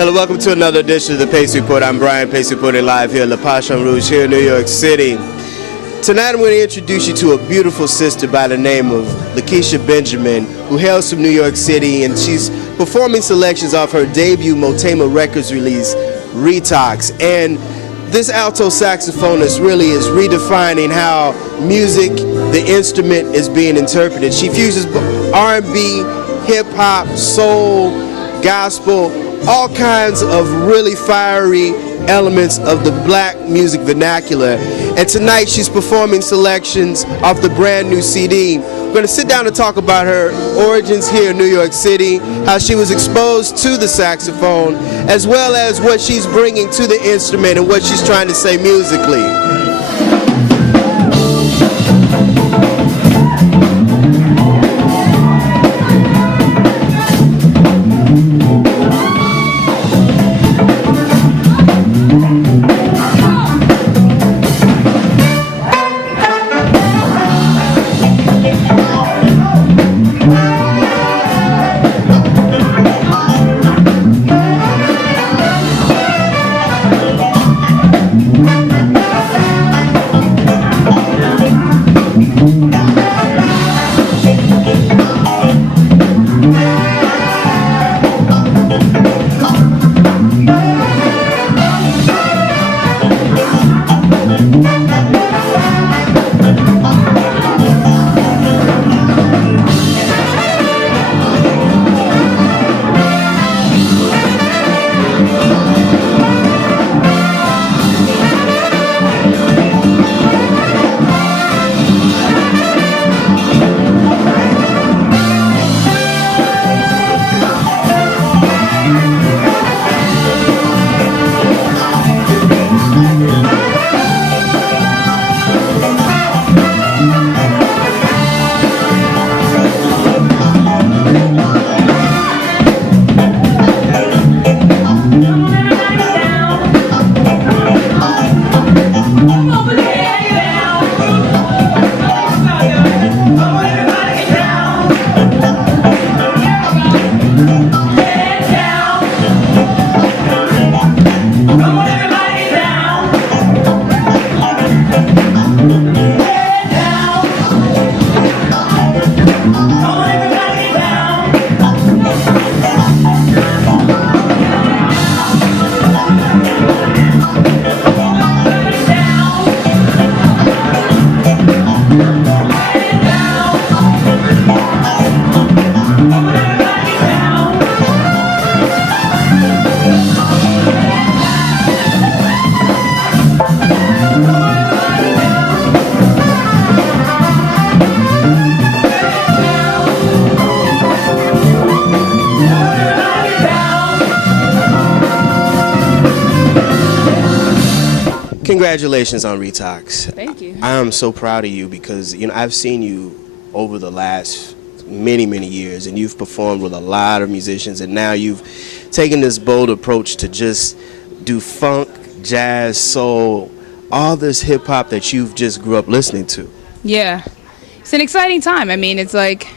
Hello, welcome to another edition of the Pace Report. I'm Brian, Pace reporting live here at La Passion Rouge here in New York City. Tonight I'm going to introduce you to a beautiful sister by the name of Lakecia Benjamin, who hails from New York City, and she's performing selections off her debut Motema Records release, Retox. And this alto saxophonist really is redefining how music, the instrument, is being interpreted. She fuses R&B, hip-hop, soul, gospel, all kinds of really fiery elements of the black music vernacular. And tonight she's performing selections off the brand new CD. We're going to sit down and talk about her origins here in New York City, how she was exposed to the saxophone, as well as what she's bringing to the instrument and what she's trying to say musically. Congratulations on Retox. Thank you. I am so proud of you because, I've seen you over the last many years, and you've performed with a lot of musicians, and now you've taken this bold approach to just do funk, jazz, soul, all this hip hop that you've just grew up listening to. Yeah. It's an exciting time. I mean, it's like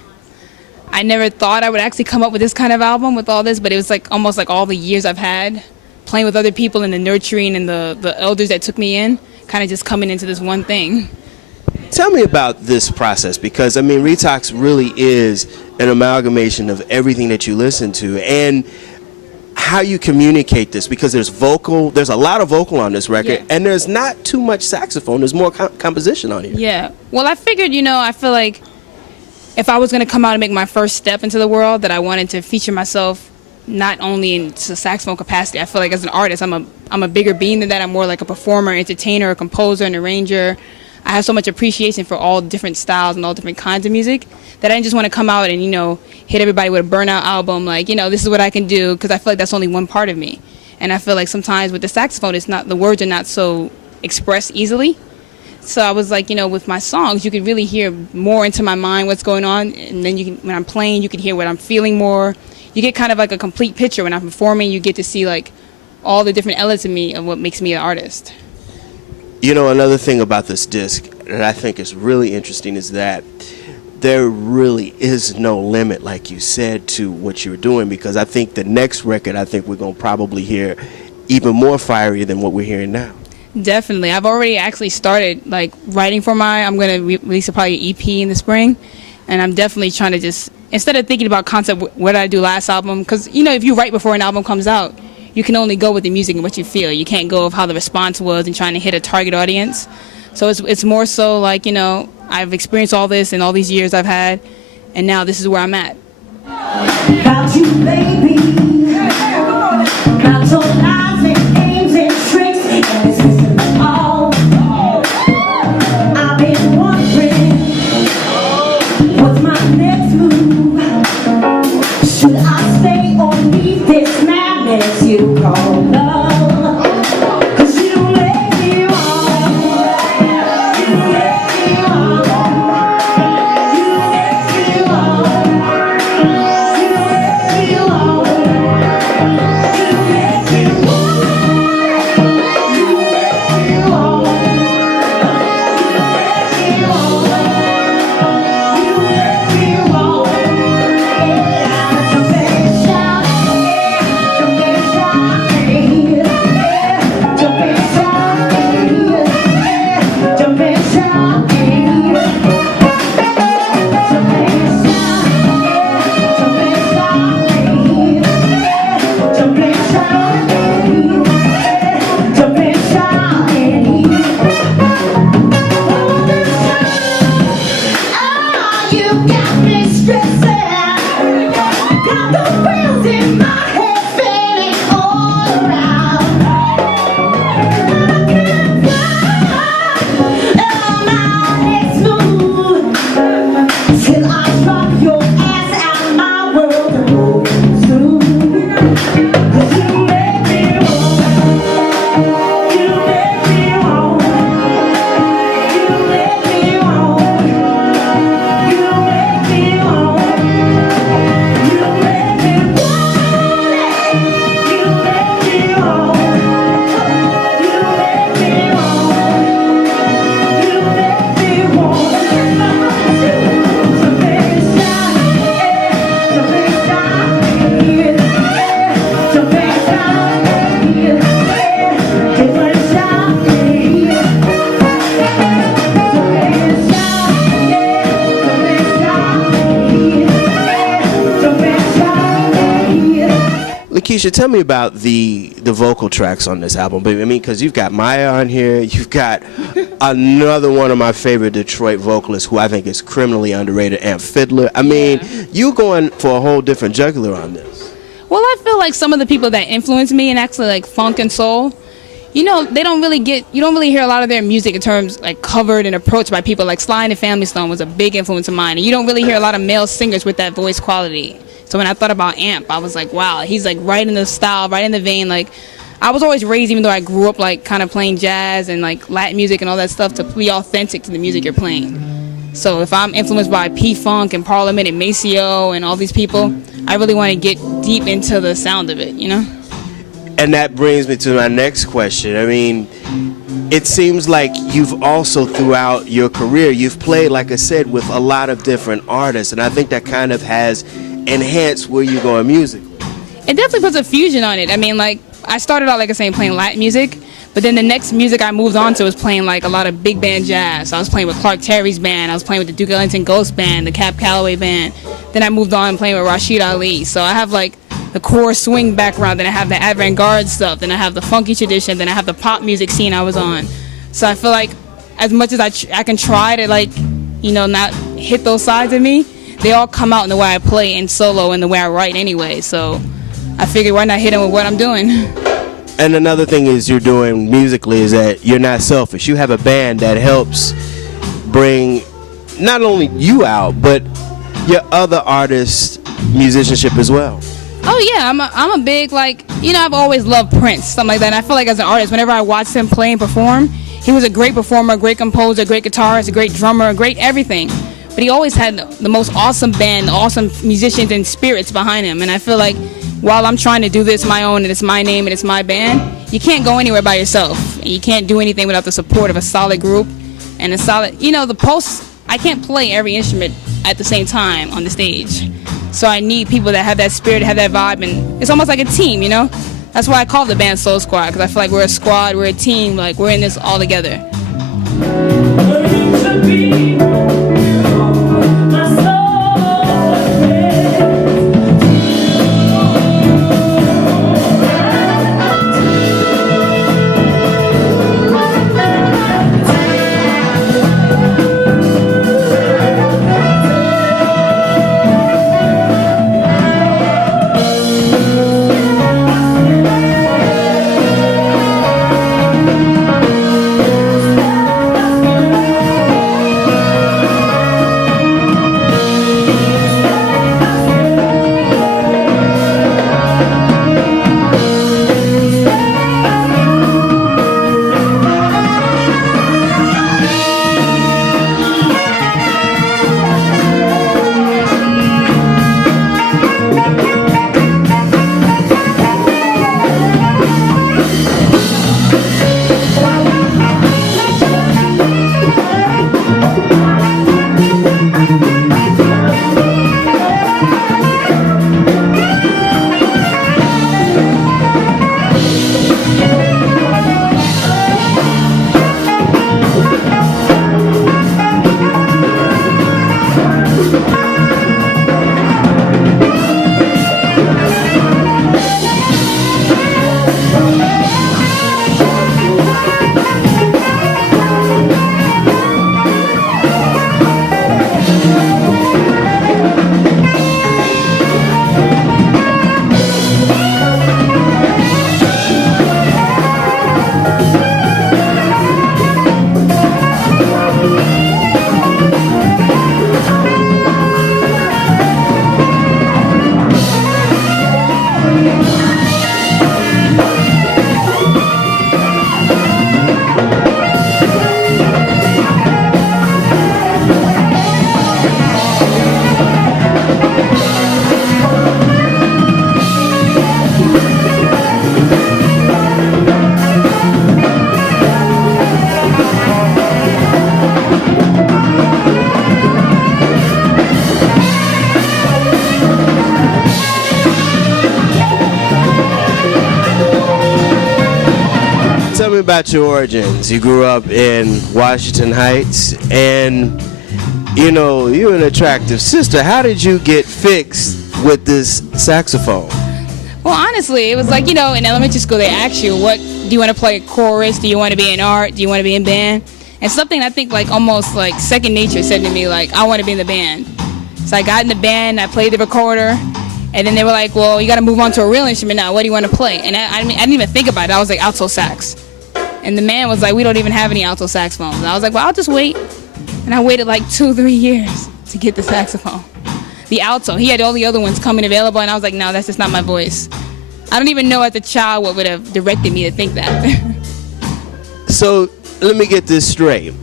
I never thought I would actually come up with this kind of album with all this, but it was like almost like all the years I've had playing with other people and the nurturing and the elders that took me in, kind of just coming into this one thing. Tell me about this process, because Retox really is an amalgamation of everything that you listen to and how you communicate this, because there's a lot of vocal on this record, yeah, and there's not too much saxophone. There's more composition on here. Yeah. Well, I figured, I feel like if I was going to come out and make my first step into the world, that I wanted to feature myself not only in saxophone capacity. I feel like as an artist, I'm a bigger being than that. I'm more like a performer, entertainer, a composer, an arranger. I have so much appreciation for all different styles and all different kinds of music that I didn't just want to come out and, hit everybody with a burnout album like, this is what I can do, because I feel like that's only one part of me. And I feel like sometimes with the saxophone, the words are not so expressed easily. So I was like, with my songs, you could really hear more into my mind what's going on, and then when I'm playing, you can hear what I'm feeling more. You get kind of like a complete picture. When I'm performing, you get to see like all the different elements of me of what makes me an artist. Another thing about this disc that I think is really interesting is that there really is no limit, like you said, to what you're doing, because I think the next record, I think we're going to probably hear even more fiery than what we're hearing now. Definitely. I've already actually started like writing for I'm going to release probably an EP in the spring, and I'm definitely trying to just, instead of thinking about concept, what did I do last album, because if you write before an album comes out, you can only go with the music and what you feel. You can't go with how the response was and trying to hit a target audience. So it's more so like, I've experienced all this and all these years I've had, and now this is where I'm at. About you, baby. About your lies and games and tricks. And it's missing all. I've been wondering, what's my next move? Should I stay or leave this madness you call love? Lakecia, tell me about the vocal tracks on this album, baby. I mean, because you've got Maya on here, you've got another one of my favorite Detroit vocalists who I think is criminally underrated, Amp Fiddler. I mean, you're going for a whole different jugular on this. Well, I feel like some of the people that influence me and actually like funk and soul, they don't really you don't really hear a lot of their music in terms like covered and approached by people like Sly and the Family Stone was a big influence of mine, and you don't really hear a lot of male singers with that voice quality. So when I thought about Amp, I was like, wow, he's like right in the style, right in the vein. Like, I was always raised, even though I grew up like kind of playing jazz and like Latin music and all that stuff, to be authentic to the music you're playing. So if I'm influenced by P-Funk and Parliament and Maceo and all these people, I really want to get deep into the sound of it, And that brings me to my next question. I mean, it seems like you've also, throughout your career, you've played, like I said, with a lot of different artists, and I think that kind of has enhanced where you're going musically. It definitely puts a fusion on it. I mean, like, I started out, like I say, playing Latin music, but then the next music I moved on to was playing like a lot of big band jazz. So I was playing with Clark Terry's band, I was playing with the Duke Ellington Ghost Band, the Cab Calloway Band. Then I moved on playing with Rashid Ali. So I have like the core swing background, then I have the avant-garde stuff, then I have the funky tradition, then I have the pop music scene I was on. So I feel like as much as I can try to like, not hit those sides of me, they all come out in the way I play in solo and the way I write anyway. So I figured, why not hit them with what I'm doing? And another thing is you're doing musically is that you're not selfish. You have a band that helps bring not only you out, but your other artists' musicianship as well. Oh yeah, I'm a big, like, I've always loved Prince, something like that. And I feel like as an artist, whenever I watched him play and perform, he was a great performer, a great composer, a great guitarist, a great drummer, a great everything. But he always had the most awesome band, awesome musicians and spirits behind him. And I feel like while I'm trying to do this my own and it's my name and it's my band, you can't go anywhere by yourself. And you can't do anything without the support of a solid group and a solid, the post. I can't play every instrument at the same time on the stage. So I need people that have that spirit, have that vibe, and it's almost like a team, you know? That's why I call the band Soul Squad, because I feel like we're a squad, we're a team, like we're in this all together. Tell me about your origins. You grew up in Washington Heights, and you know, you're an attractive sister. How did you get fixed with this saxophone? Well, honestly, it was like, you know, in elementary school, they ask you, what do you want to play, chorus? Do you want to be in art? Do you want to be in band? And something I think like almost like second nature said to me, like, I want to be in the band. So I got in the band, I played the recorder, and then they were like, well, you got to move on to a real instrument now. What do you want to play? And I didn't even think about it. I was like, alto sax. And the man was like, we don't even have any alto saxophones. And I was like, well, I'll just wait. And I waited like 2-3 years to get the saxophone. The alto, he had all the other ones coming available, and I was like, no, that's just not my voice. I don't even know as a child what would have directed me to think that. So let me get this straight.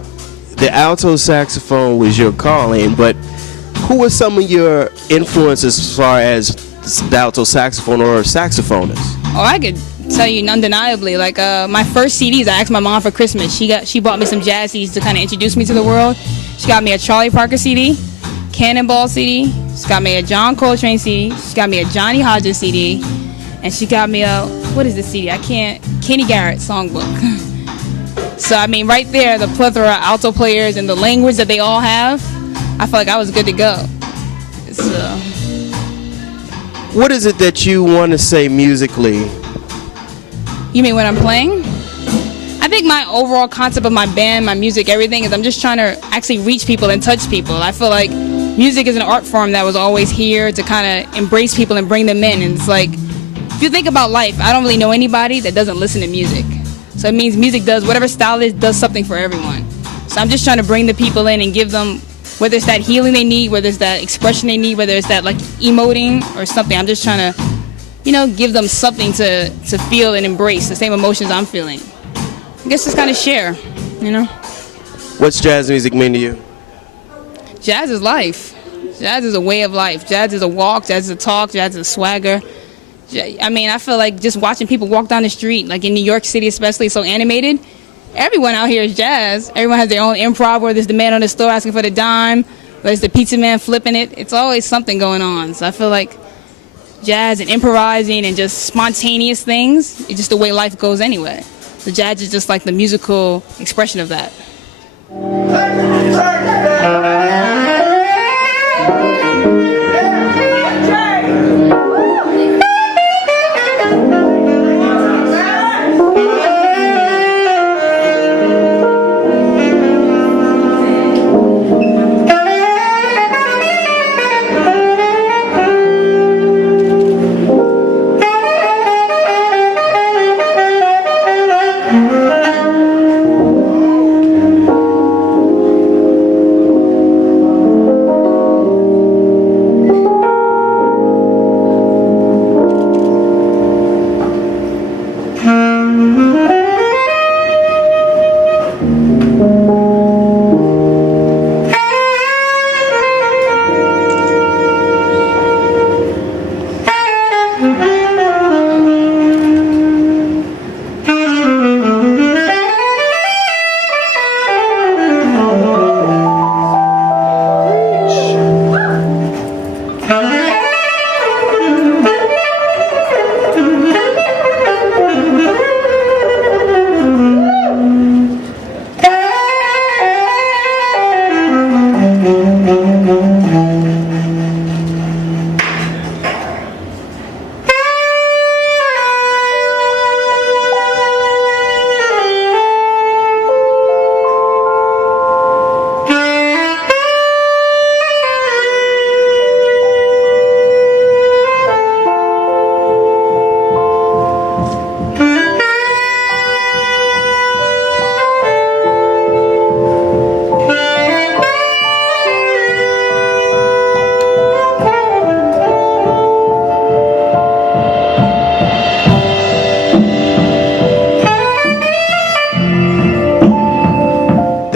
The alto saxophone was your calling, but who were some of your influences as far as the alto saxophone or saxophonist? Oh, I could tell you undeniably. Like my first CDs, I asked my mom for Christmas. She bought me some jazz CDs to kind of introduce me to the world. She got me a Charlie Parker CD, Cannonball CD. She got me a John Coltrane CD. She got me a Johnny Hodges CD, and she got me a, what is the CD? Kenny Garrett songbook. So I mean, right there, the plethora of alto players and the language that they all have, I felt like I was good to go. So. What is it that you want to say musically? You mean when I'm playing? I think my overall concept of my band, my music, everything is I'm just trying to actually reach people and touch people. I feel like music is an art form that was always here to kind of embrace people and bring them in. And it's like, if you think about life, I don't really know anybody that doesn't listen to music. So it means music does, whatever style it is, does something for everyone. So I'm just trying to bring the people in and give them, whether it's that healing they need, whether it's that expression they need, whether it's that like emoting or something. I'm just trying to, you know, give them something to feel and embrace the same emotions I'm feeling. I guess just kind of share, you know. What's jazz music mean to you? Jazz is life. Jazz is a way of life. Jazz is a walk. Jazz is a talk. Jazz is a swagger. I mean, I feel like just watching people walk down the street, like in New York City especially, so animated. Everyone out here is jazz. Everyone has their own improv, whether it's the man on the store asking for the dime, There's the pizza man flipping it. It's always something going on. So I feel like jazz and improvising and just spontaneous things, it's just the way life goes anyway. So jazz is just like the musical expression of that.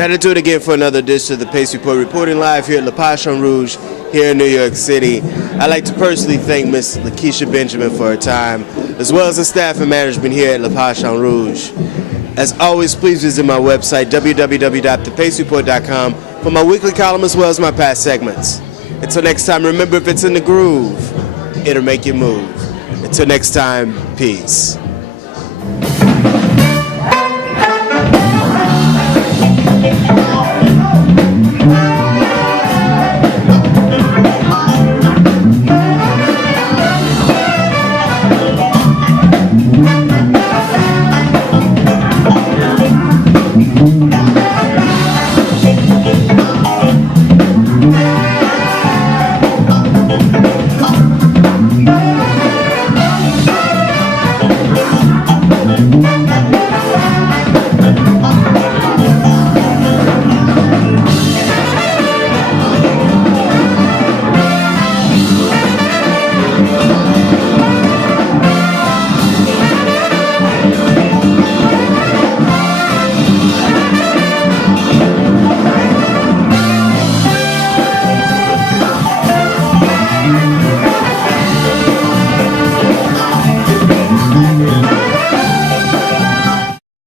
That'll do it again for another edition of the Pace Report, reporting live here at La Passion Rouge here in New York City. I'd like to personally thank Miss Lakecia Benjamin for her time, as well as the staff and management here at La Passion Rouge. As always, please visit my website, www.thepacereport.com, for my weekly column as well as my past segments. Until next time, remember, if it's in the groove, it'll make you move. Until next time, peace.